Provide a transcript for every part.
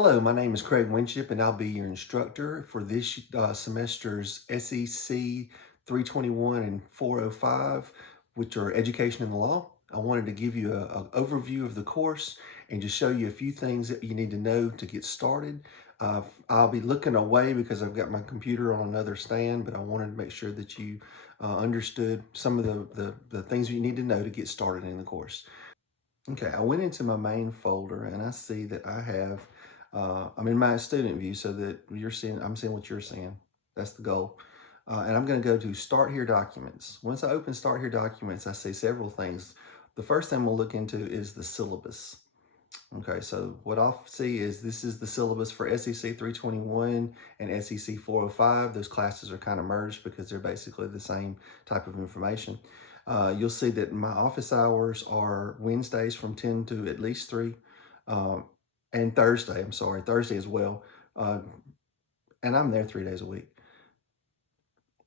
Hello, my name is Craig Winship, and I'll be your instructor for this semester's SEC 321 and 405, which are Education and the Law. I wanted to give you an overview of the course and just show you a few things that you need to know to get started. I'll be looking away because I've got my computer on another stand, but I wanted to make sure that you understood some of the things you need to know to get started in the course. Okay, I went into my main folder and I see that I'm in my student view so that I'm seeing what you're seeing. That's the goal. And I'm going to go to Start Here Documents. Once I open Start Here Documents, I see several things. The first thing we'll look into is the syllabus. Okay, so what I'll see is this is the syllabus for SEC 321 and SEC 405. Those classes are kind of merged because they're basically the same type of information. You'll see that my office hours are Wednesdays from 10 to at least 3, and Thursday as well. Uh, and I'm there 3 days a week.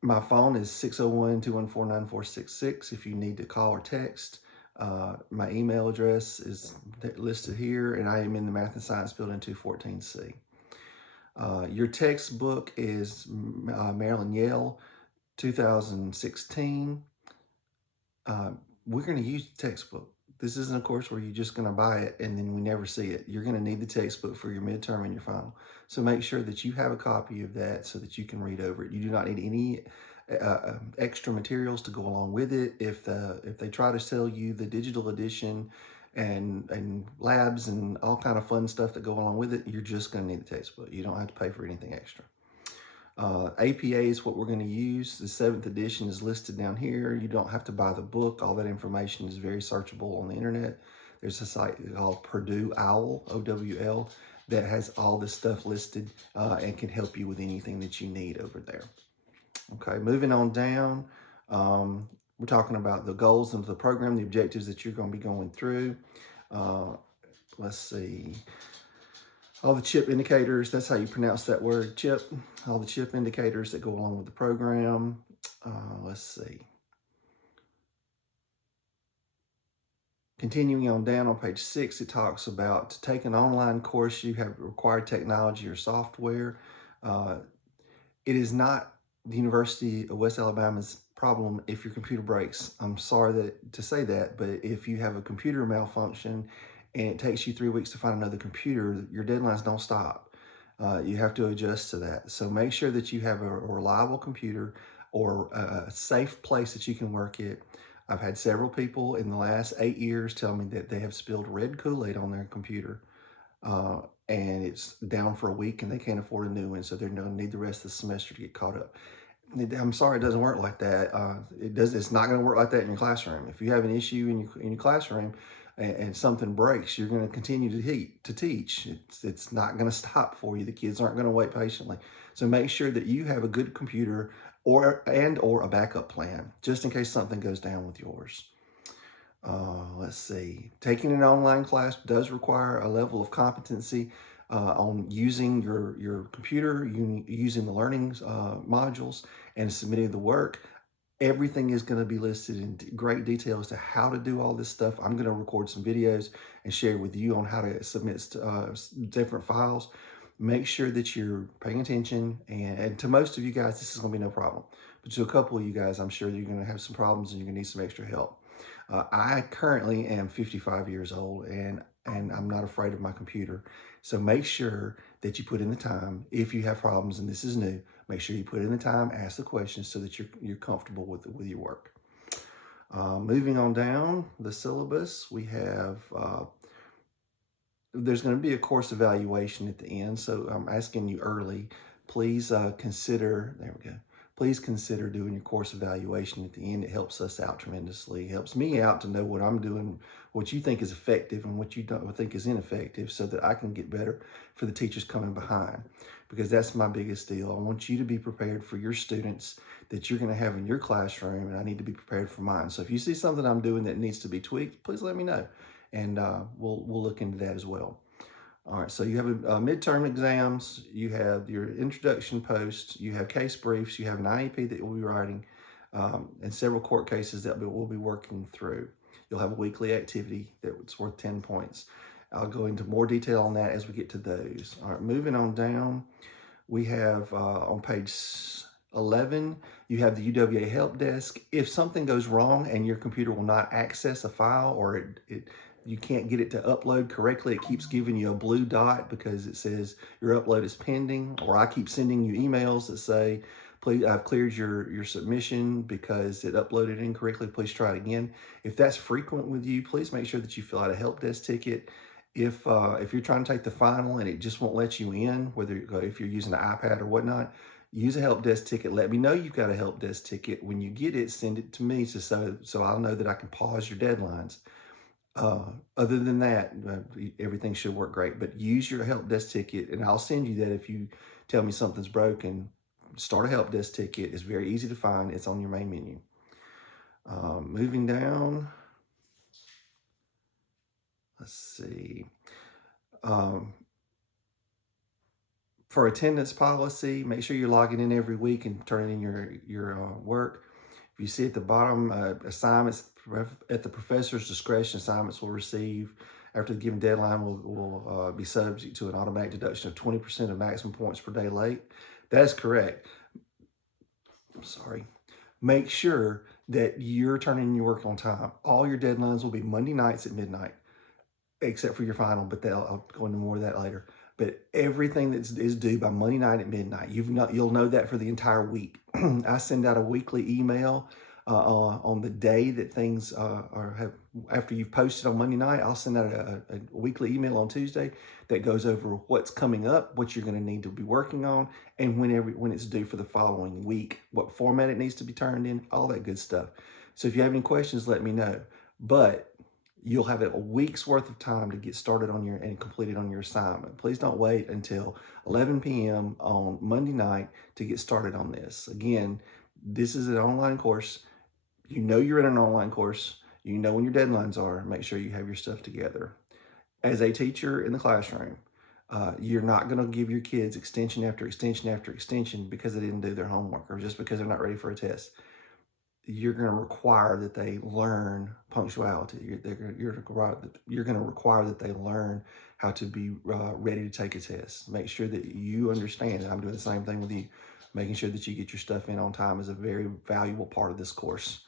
My phone is 601-214-9466 if you need to call or text. My email address is listed here, and I am in the Math and Science Building 214C. Your textbook is Maryland Yale 2016. We're going to use the textbook. This isn't a course where you're just going to buy it and then we never see it. You're going to need the textbook for your midterm and your final. So make sure that you have a copy of that so that you can read over it. You do not need any extra materials to go along with it. If they try to sell you the digital edition and labs and all kind of fun stuff that go along with it, you're just going to need the textbook. You don't have to pay for anything extra. APA is what we're going to use. The 7th edition is listed down here. You don't have to buy the book. All that information is very searchable on the internet. There's a site called Purdue Owl, OWL, that has all this stuff listed and can help you with anything that you need over there. Okay, moving on down, we're talking about the goals of the program, the objectives that you're going to be going through. Let's see. All the CHIP indicators, that's how you pronounce that word, CHIP. All the CHIP indicators that go along with the program. Let's see. Continuing on down on page 6, it talks about to take an online course, you have required technology or software. It is not the University of West Alabama's problem if your computer breaks. I'm sorry to say that, but if you have a computer malfunction and it takes you 3 weeks to find another computer, your deadlines don't stop. You have to adjust to that. So make sure that you have a reliable computer or a safe place that you can work it. I've had several people in the last 8 years tell me that they have spilled red Kool-Aid on their computer and it's down for a week and they can't afford a new one, so they're going to need the rest of the semester to get caught up. I'm sorry, it doesn't work like that. It's not going to work like that in your classroom. If you have an issue in your classroom and something breaks, you're going to continue to teach. It's not going to stop for you. The kids aren't going to wait patiently. So make sure that you have a good computer or a backup plan just in case something goes down with yours. Let's see. Taking an online class does require a level of competency on using your computer, using the learning modules, and submitting the work. Everything is going to be listed in great detail as to how to do all this stuff. I'm going to record some videos and share with you on how to submit different files. Make sure that you're paying attention. And to most of you guys, this is going to be no problem. But to a couple of you guys, I'm sure you're going to have some problems and you're going to need some extra help. I currently am 55 years old and I'm not afraid of my computer. So make sure that you put in the time. If you have problems and this is new, make sure you put in the time, ask the questions so that you're comfortable with your work. Moving on down the syllabus, we have, there's going to be a course evaluation at the end. So I'm asking you early, please consider, there we go. Please consider doing your course evaluation at the end. It helps us out tremendously. It helps me out to know what I'm doing, what you think is effective and what you don't think is ineffective so that I can get better for the teachers coming behind, because that's my biggest deal. I want you to be prepared for your students that you're going to have in your classroom, and I need to be prepared for mine. So if you see something I'm doing that needs to be tweaked, please let me know, and we'll look into that as well. All right, so you have midterm exams, you have your introduction post, you have case briefs, you have an IEP that you'll be writing, and several court cases that we'll be working through. You'll have a weekly activity that's worth 10 points. I'll go into more detail on that as we get to those. All right, moving on down, we have on page 11, you have the UWA help desk. If something goes wrong and your computer will not access a file, or you can't get it to upload correctly, it keeps giving you a blue dot because it says your upload is pending, or I keep sending you emails that say, please, I've cleared your submission because it uploaded incorrectly. Please try it again. If that's frequent with you, please make sure that you fill out a help desk ticket. If you're trying to take the final and it just won't let you in, whether if you're using an iPad or whatnot, use a help desk ticket. Let me know you've got a help desk ticket. When you get it, send it to me so I'll know that I can pause your deadlines. Other than that, everything should work great. But use your help desk ticket, and I'll send you that if you tell me something's broken. Start a help desk ticket. It's very easy to find. It's on your main menu. Moving down, let's see. For attendance policy, make sure you're logging in every week and turning in your work. If you see at the bottom, assignments at the professor's discretion, assignments will receive after the given deadline will be subject to an automatic deduction of 20% of maximum points per day late. That is correct. I'm sorry. Make sure that you're turning in your work on time. All your deadlines will be Monday nights at midnight, except for your final, but I'll go into more of that later. But everything that is due by Monday night at midnight, you'll know that for the entire week. I send out a weekly email on the day that things after you've posted on Monday night. I'll send out a weekly email on Tuesday that goes over what's coming up, what you're going to need to be working on, and when it's due for the following week, what format it needs to be turned in, all that good stuff. So if you have any questions, let me know. But you'll have a week's worth of time to get started on and completed on your assignment. Please don't wait until 11 p.m. on Monday night to get started on this. Again, this is an online course. You know you're in an online course. You know when your deadlines are. Make sure you have your stuff together. As a teacher in the classroom, you're not going to give your kids extension after extension after extension because they didn't do their homework or just because they're not ready for a test. You're going to require that they learn punctuality. You're going to require that they learn how to be ready to take a test. Make sure that you understand, and I'm doing the same thing with you. Making sure that you get your stuff in on time is a very valuable part of this course.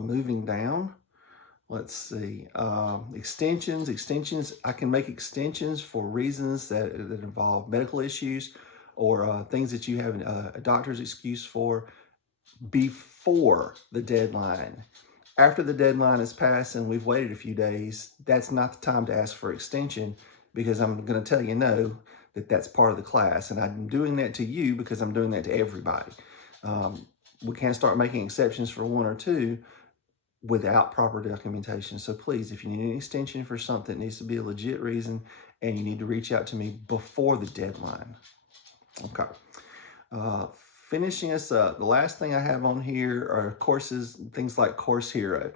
Moving down, let's see. Extensions. I can make extensions for reasons that involve medical issues or things that you have a doctor's excuse for before the deadline. After the deadline is passed and we've waited a few days, that's not the time to ask for extension, because I'm going to tell you no, that's part of the class. And I'm doing that to you because I'm doing that to everybody. We can't start making exceptions for one or two without proper documentation. So please, if you need an extension for something, it needs to be a legit reason, and you need to reach out to me before the deadline. Okay. Finishing us up, the last thing I have on here are courses, things like Course Hero.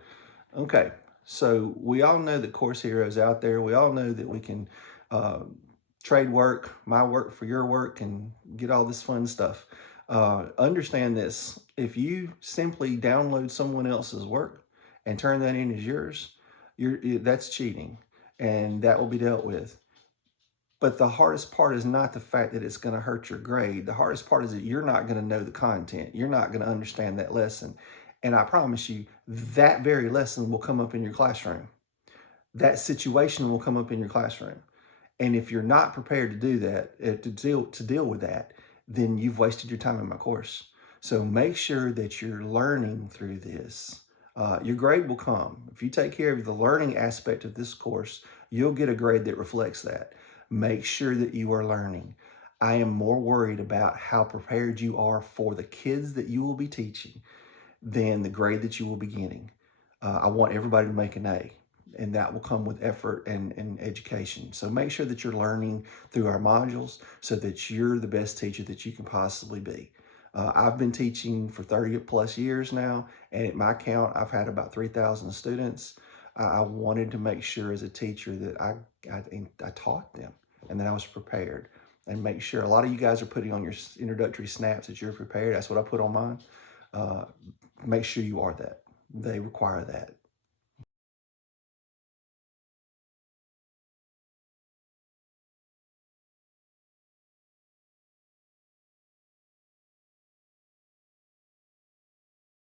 Okay, so we all know that Course Hero is out there. We all know that we can trade work, my work for your work, and get all this fun stuff. Understand this: if you simply download someone else's work and turn that in as yours, that's cheating, and that will be dealt with. But the hardest part is not the fact that it's going to hurt your grade. The hardest part is that you're not going to know the content. You're not going to understand that lesson. And I promise you, that very lesson will come up in your classroom. That situation will come up in your classroom. And if you're not prepared to do that, to deal with that, then you've wasted your time in my course. So make sure that you're learning through this. Your grade will come. If you take care of the learning aspect of this course, you'll get a grade that reflects that. Make sure that you are learning. I am more worried about how prepared you are for the kids that you will be teaching than the grade that you will be getting. I want everybody to make an A, and that will come with effort and education. So make sure that you're learning through our modules so that you're the best teacher that you can possibly be. I've been teaching for 30 plus years now, and at my count, I've had about 3,000 students. I wanted to make sure as a teacher that I taught them and that I was prepared, and make sure. A lot of you guys are putting on your introductory snaps that you're prepared. That's what I put on mine. Make sure you are that. They require that.